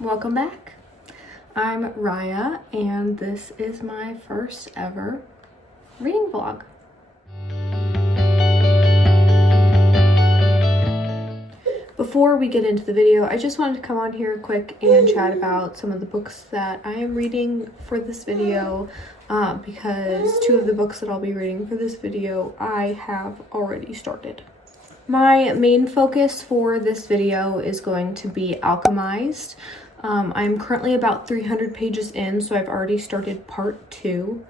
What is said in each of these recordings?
Welcome back. I'm Raya, and this is my first ever reading vlog. Before we get into the video, I just wanted to come on here quick and chat about some of the books that I am reading for this video, because two of the books that I'll be reading for this video I have already started. My main focus for this video is going to be Alchemised. I'm currently about 300 pages in, so I've already started part 2.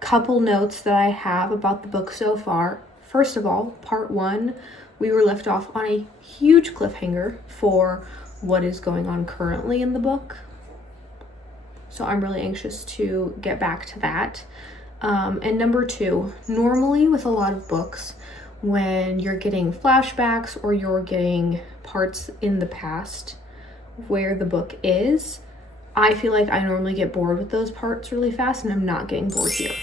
Couple notes that I have about the book so far. First of all, part 1, we were left off on a huge cliffhanger for what is going on currently in the book. So I'm really anxious to get back to that. And number 2, normally with a lot of books, when you're getting flashbacks or you're getting parts in the past where the book is, I feel like I normally get bored with those parts really fast, and I'm not getting bored here.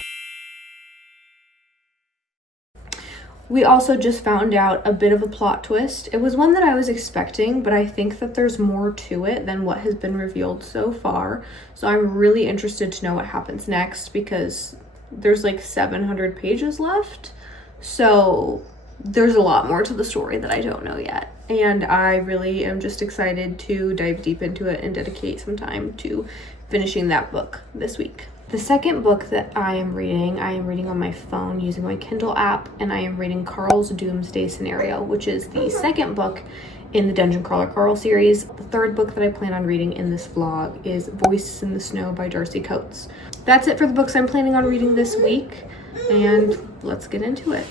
We also just found out a bit of a plot twist. It was one that I was expecting, but I think that there's more to it than what has been revealed so far. So I'm really interested to know what happens next, because there's like 700 pages left. So there's a lot more to the story that I don't know yet. And I really am just excited to dive deep into it and dedicate some time to finishing that book this week. The second book that I am reading on my phone using my Kindle app, and I am reading Carl's Doomsday Scenario, which is the second book in the Dungeon Crawler Carl series. The third book that I plan on reading in this vlog is Voices in the Snow by Darcy Coates. That's it for the books I'm planning on reading this week, and let's get into it.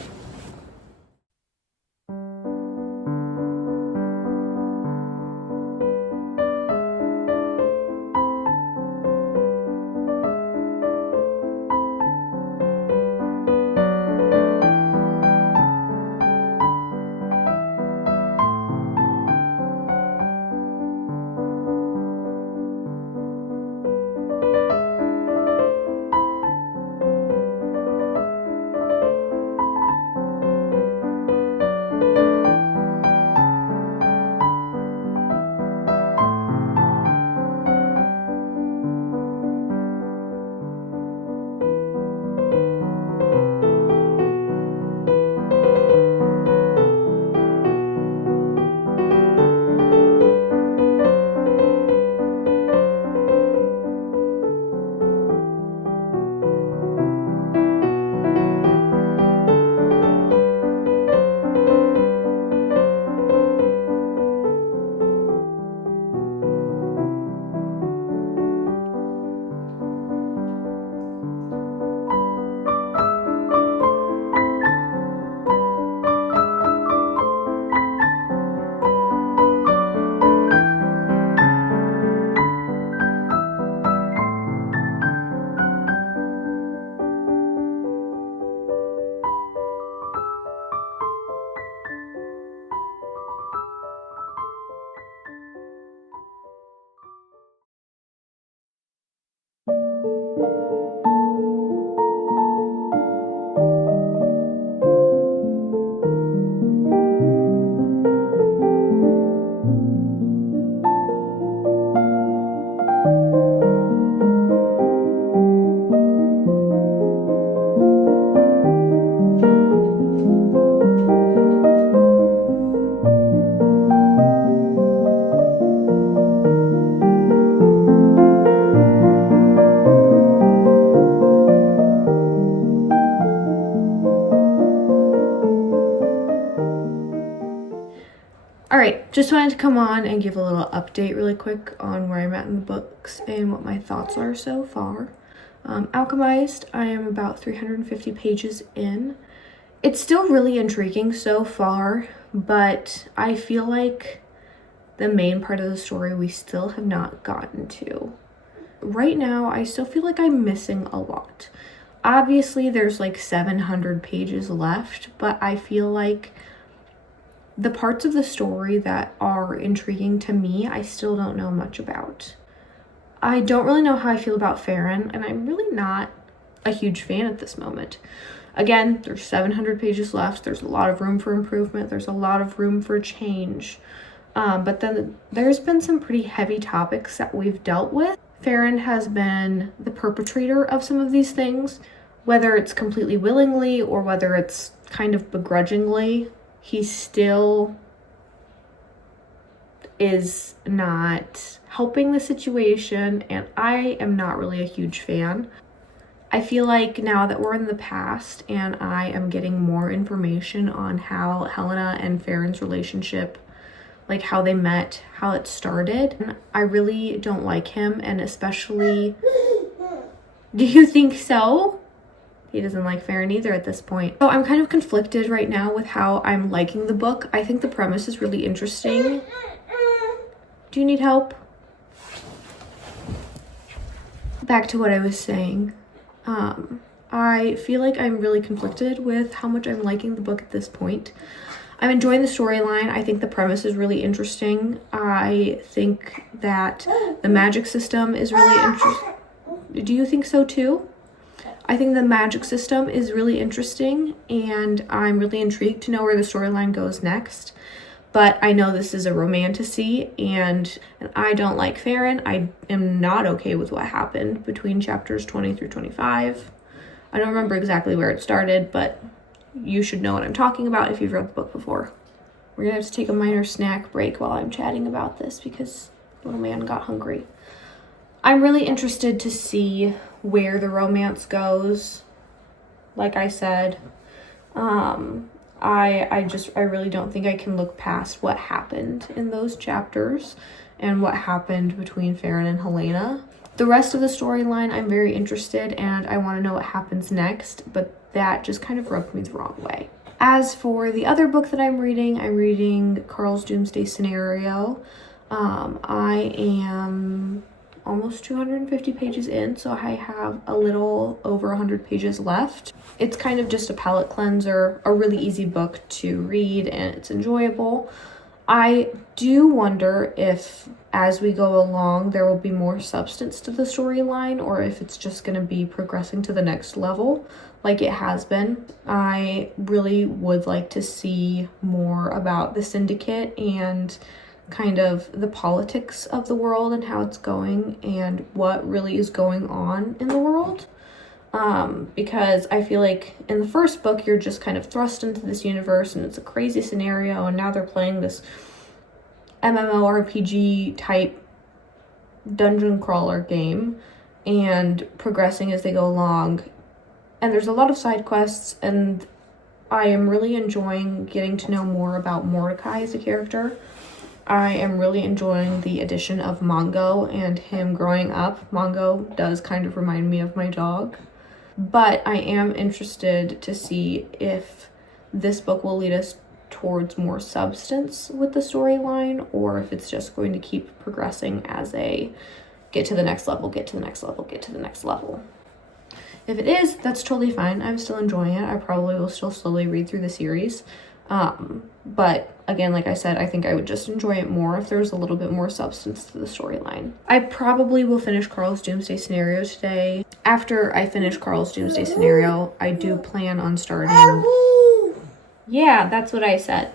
Alright, just wanted to come on and give a little update really quick on where I'm at in the books and what my thoughts are so far. Alchemised, I am about 350 pages in. It's still really intriguing so far, but I feel like the main part of the story we still have not gotten to. Right now, I still feel like I'm missing a lot. Obviously, there's like 700 pages left, but I feel like the parts of the story that are intriguing to me, I still don't know much about. I don't really know how I feel about Farron, and I'm really not a huge fan at this moment. Again, there's 700 pages left. There's a lot of room for improvement. There's a lot of room for change. But then there's been some pretty heavy topics that we've dealt with. Farron has been the perpetrator of some of these things, whether it's completely willingly or whether it's kind of begrudgingly. He still is not helping the situation, and I am not really a huge fan. I feel like now that we're in the past and I am getting more information on how Helena and Farron's relationship, like how they met, how it started, I really don't like him, and especially... Do you think so? He doesn't like Farron either at this point. So I'm kind of conflicted right now with how I'm liking the book. I think the premise is really interesting. Do you need help? Back to what I was saying. I feel like I'm really conflicted with how much I'm liking the book at this point. I'm enjoying the storyline. I think the premise is really interesting. I think that the magic system is really interesting. Do you think so too? I think the magic system is really interesting, and I'm really intrigued to know where the storyline goes next. But I know this is a romantasy, and I don't like Farron. I am not okay with what happened between chapters 20 through 25. I don't remember exactly where it started, but you should know what I'm talking about if you've read the book before. We're gonna have to take a minor snack break while I'm chatting about this because little man got hungry. I'm really interested to see where the romance goes. Like I said, I really don't think I can look past what happened in those chapters and what happened between Farron and Helena. The rest of the storyline, I'm very interested, and I want to know what happens next, but that just kind of rubbed me the wrong way. As for the other book that I'm reading Carl's Doomsday Scenario. I am almost 250 pages in, so I have a little over 100 pages left. It's kind of just a palate cleanser, a really easy book to read, and it's enjoyable. I do wonder if, as we go along, there will be more substance to the storyline, or if it's just going to be progressing to the next level, like it has been. I really would like to see more about the Syndicate and kind of the politics of the world and how it's going and what really is going on in the world. Because I feel like in the first book, you're just kind of thrust into this universe and it's a crazy scenario, and now they're playing this MMORPG type dungeon crawler game and progressing as they go along. And there's a lot of side quests, and I am really enjoying getting to know more about Mordecai as a character. I am really enjoying the addition of Mongo and him growing up. Mongo does kind of remind me of my dog. But I am interested to see if this book will lead us towards more substance with the storyline, or if it's just going to keep progressing as a get to the next level, get to the next level, get to the next level. If it is, that's totally fine. I'm still enjoying it. I probably will still slowly read through the series. But again, like I said, I think I would just enjoy it more if there was a little bit more substance to the storyline. I probably will finish Carl's Doomsday Scenario today. After I finish Carl's Doomsday Scenario, I do plan on starting... Yeah, that's what I said.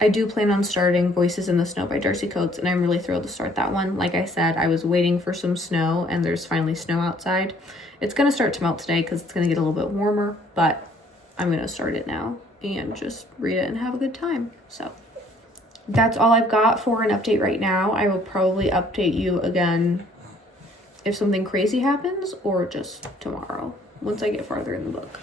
I do plan on starting Voices in the Snow by Darcy Coates, and I'm really thrilled to start that one. Like I said, I was waiting for some snow, and there's finally snow outside. It's going to start to melt today because it's going to get a little bit warmer, but I'm going to start it now and just read it and have a good time. So that's all I've got for an update right now. I will probably update you again if something crazy happens, or just tomorrow once I get farther in the book.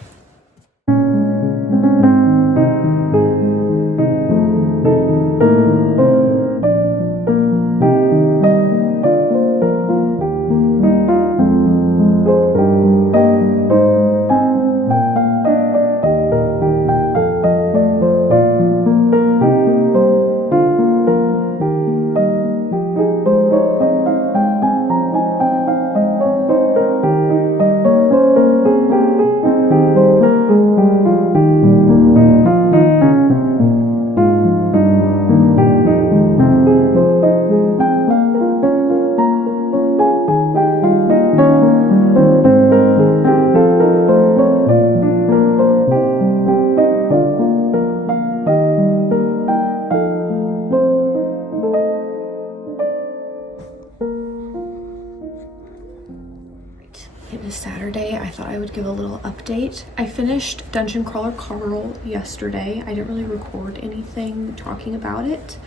Saturday, I thought I would give a little update. I finished Dungeon Crawler Carl yesterday. I didn't really record anything talking about it.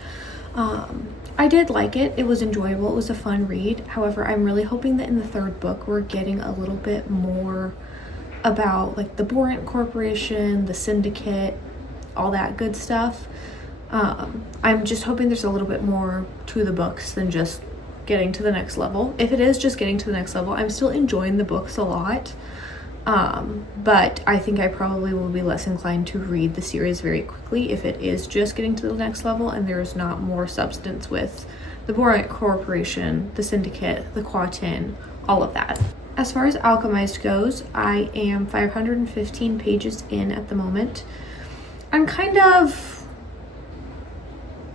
I did like it. It was enjoyable. It was a fun read. However, I'm really hoping that in the third book we're getting a little bit more about like the Borant Corporation, the Syndicate, all that good stuff. I'm just hoping there's a little bit more to the books than just getting to the next level. If it is just getting to the next level, I'm still enjoying the books a lot. But I think I probably will be less inclined to read the series very quickly if it is just getting to the next level and there's not more substance with the Borant Corporation, the Syndicate, the Quatin, all of that. As far as Alchemised goes, I am 515 pages in at the moment. I'm kind of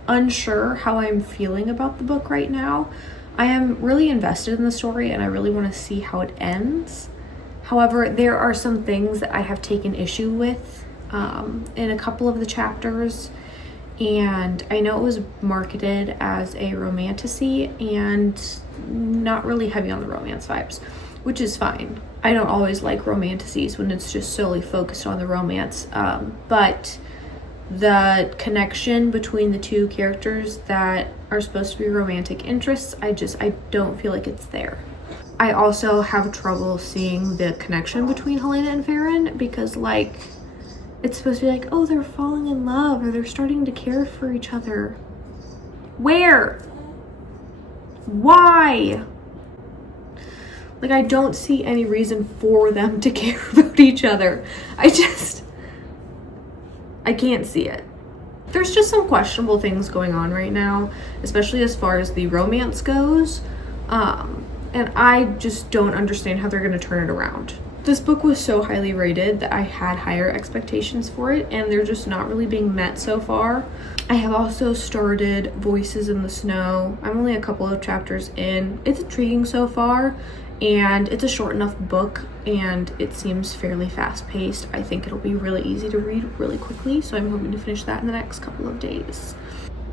unsure how I'm feeling about the book right now. I am really invested in the story and I really want to see how it ends. However, there are some things that I have taken issue with in a couple of the chapters, and I know it was marketed as a romantasy and not really heavy on the romance vibes, which is fine. I don't always like romantasies when it's just solely focused on the romance, but the connection between the two characters that are supposed to be romantic interests, I don't feel like it's there. I also have trouble seeing the connection between Helena and Farron because, like, it's supposed to be like, oh, they're falling in love or they're starting to care for each other. Where? Why? Like, I don't see any reason for them to care about each other. I can't see it. There's just some questionable things going on right now, especially as far as the romance goes. And I just don't understand how they're going to turn it around. This book was so highly rated that I had higher expectations for it, and they're just not really being met so far. I have also started Voices in the Snow. I'm only a couple of chapters in. It's intriguing so far, and it's a short enough book, and it seems fairly fast-paced. I think it'll be really easy to read really quickly, so I'm hoping to finish that in the next couple of days.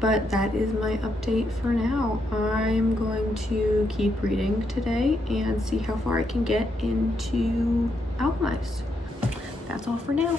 But that is my update for now. I'm going to keep reading today and see how far I can get into Alchemised. That's all for now.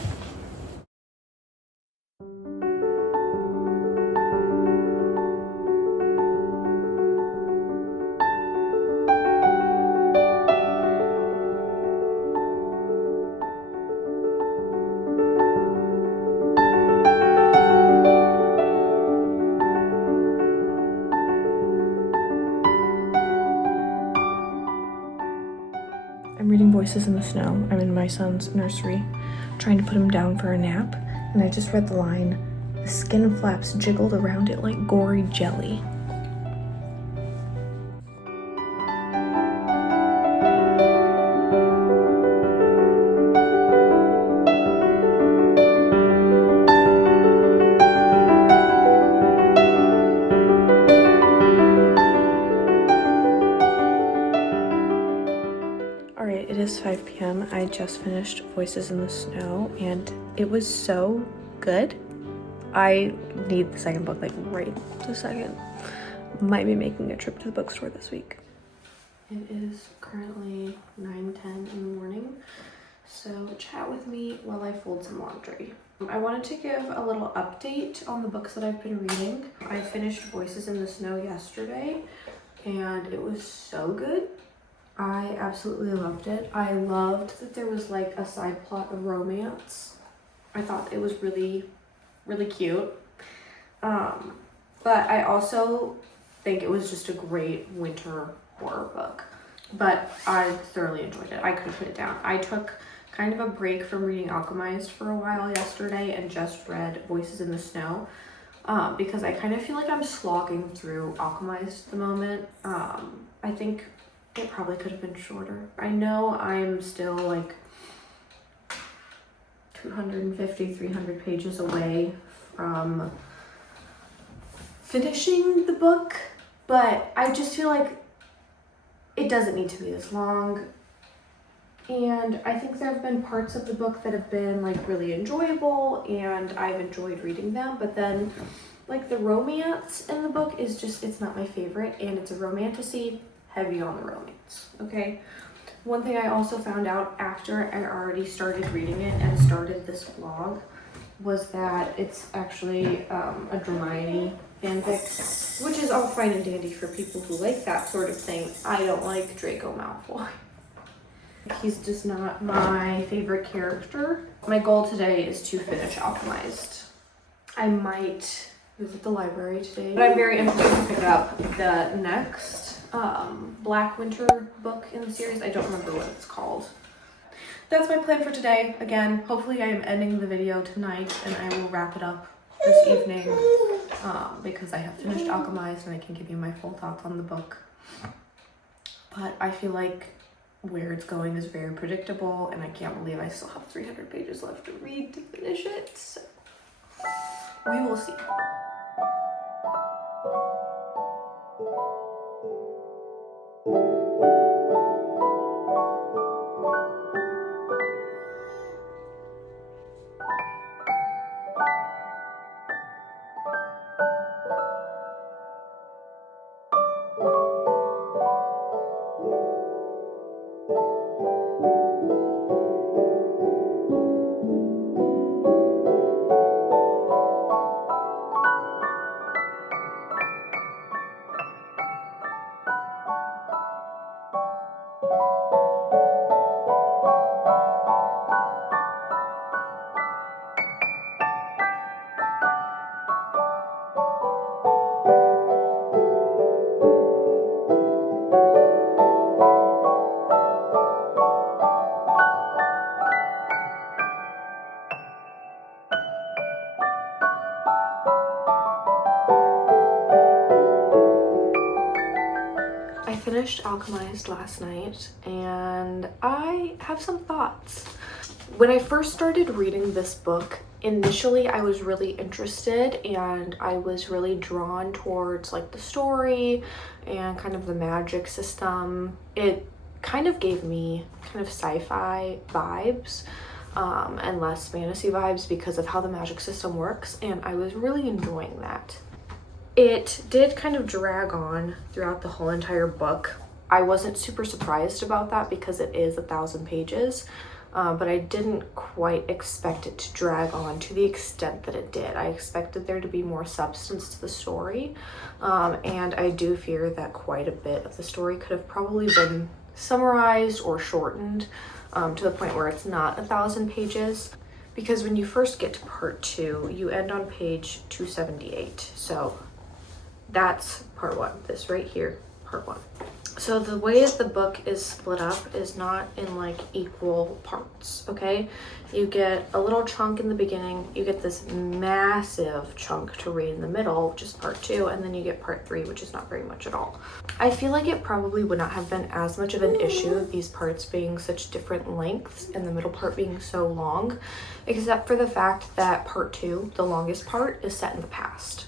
I'm reading Voices in the Snow. I'm in my son's nursery, trying to put him down for a nap, and I just read the line, "The skin flaps jiggled around it like gory jelly." Alright, it is 5 p.m. I just finished Voices in the Snow, and it was so good. I need the second book, like, right this second. Might be making a trip to the bookstore this week. It is currently 9:10 in the morning, so chat with me while I fold some laundry. I wanted to give a little update on the books that I've been reading. I finished Voices in the Snow yesterday, and it was so good. I absolutely loved it. I loved that there was like a side plot of romance. I thought it was really, really cute. But I also think it was just a great winter horror book. But I thoroughly enjoyed it. I couldn't put it down. I took kind of a break from reading Alchemised for a while yesterday and just read Voices in the Snow. Because I kind of feel like I'm slogging through Alchemised at the moment. I think it probably could have been shorter. I know I'm still like 250, 300 pages away from finishing the book, but I just feel like it doesn't need to be this long. And I think there have been parts of the book that have been like really enjoyable and I've enjoyed reading them, but then like the romance in the book is just, it's not my favorite, and it's a romantasy heavy on the romance, okay? One thing I also found out after I already started reading it and started this vlog was that it's actually a Hermione fanfic, which is all fine and dandy for people who like that sort of thing. I don't like Draco Malfoy. He's just not my favorite character. My goal today is to finish Alchemised. I might visit the library today, but I'm very interested to pick up the next Black Winter book in the series. I don't remember what it's called. That's my plan for today. Again, hopefully I am ending the video tonight and I will wrap it up this evening because I have finished Alchemised and I can give you my full thoughts on the book. But I feel like where it's going is very predictable and I can't believe I still have 300 pages left to read to finish it. So we will see. Finished Alchemised last night and I have some thoughts. When I first started reading this book, initially I was really interested and I was really drawn towards like the story and kind of the magic system. It kind of gave me kind of sci-fi vibes and less fantasy vibes because of how the magic system works, and I was really enjoying that. It did kind of drag on throughout the whole entire book. I wasn't super surprised about that because it is 1,000 pages, but I didn't quite expect it to drag on to the extent that it did. I expected there to be more substance to the story, and I do fear that quite a bit of the story could have probably been summarized or shortened to the point where it's not 1,000 pages. Because when you first get to part 2, you end on page 278. So that's part 1, this right here, part 1. So the way the book is split up is not in like equal parts, okay? You get a little chunk in the beginning, you get this massive chunk to read in the middle, which is part 2, and then you get part 3, which is not very much at all. I feel like it probably would not have been as much of an issue, these parts being such different lengths and the middle part being so long, except for the fact that part 2, the longest part, is set in the past.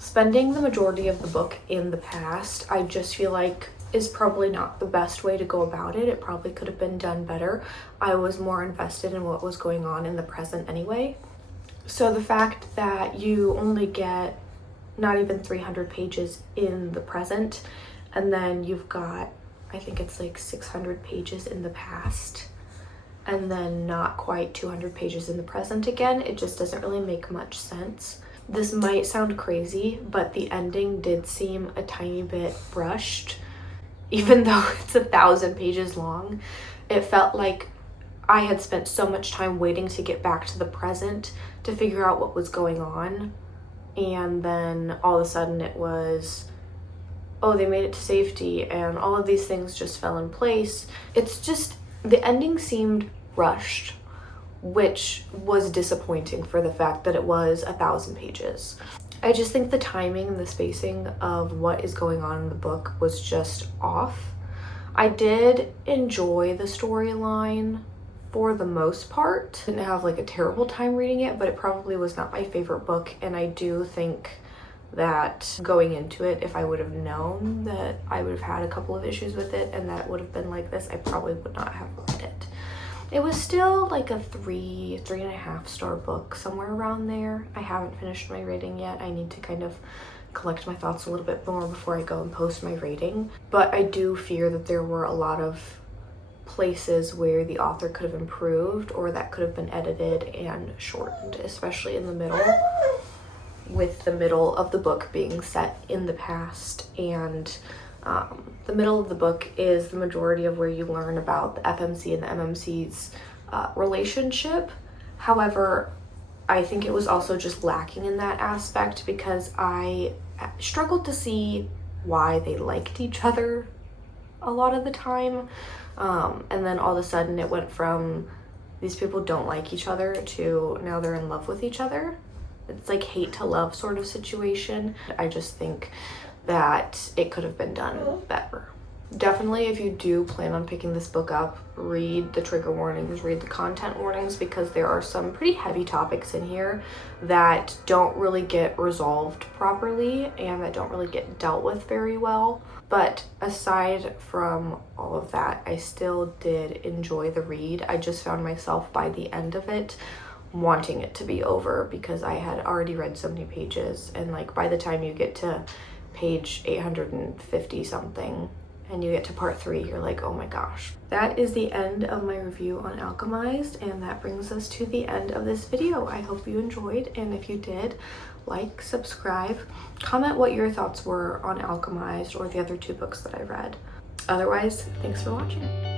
Spending the majority of the book in the past, I just feel like is probably not the best way to go about it. It probably could have been done better. I was more invested in what was going on in the present anyway. So the fact that you only get not even 300 pages in the present, and then you've got, I think it's like 600 pages in the past, and then not quite 200 pages in the present again, it just doesn't really make much sense. This might sound crazy, but the ending did seem a tiny bit rushed. Even though it's 1,000 pages long, it felt like I had spent so much time waiting to get back to the present to figure out what was going on. And then all of a sudden it was, oh, they made it to safety and all of these things just fell in place. It's just, the ending seemed rushed, which was disappointing for the fact that it was 1,000 pages. I just think the timing and the spacing of what is going on in the book was just off. I did enjoy the storyline for the most part. Didn't have like a terrible time reading it, but it probably was not my favorite book, and I do think that going into it, if I would have known that I would have had a couple of issues with it and that it would have been like this, I probably would not have read it. It was still like a 3.5 star book, somewhere around there. I haven't finished my rating yet. I need to kind of collect my thoughts a little bit more before I go and post my rating. But I do fear that there were a lot of places where the author could have improved or that could have been edited and shortened, especially in the middle, with the middle of the book being set in the past. And the middle of the book is the majority of where you learn about the FMC and the MMC's relationship. However, I think it was also just lacking in that aspect because I struggled to see why they liked each other a lot of the time. And then all of a sudden it went from these people don't like each other to now they're in love with each other. It's like hate to love sort of situation. I just think that it could have been done better. Definitely, if you do plan on picking this book up, read the trigger warnings, read the content warnings, because there are some pretty heavy topics in here that don't really get resolved properly and that don't really get dealt with very well. But aside from all of that, I still did enjoy the read. I just found myself by the end of it wanting it to be over because I had already read so many pages, and like by the time you get to page 850 something and you get to part 3, you're like, oh my gosh. That is the end of my review on Alchemised, and that brings us to the end of this video. I hope you enjoyed, and if you did, like, subscribe, comment what your thoughts were on Alchemised or the other 2 books that I read. Otherwise, thanks for watching.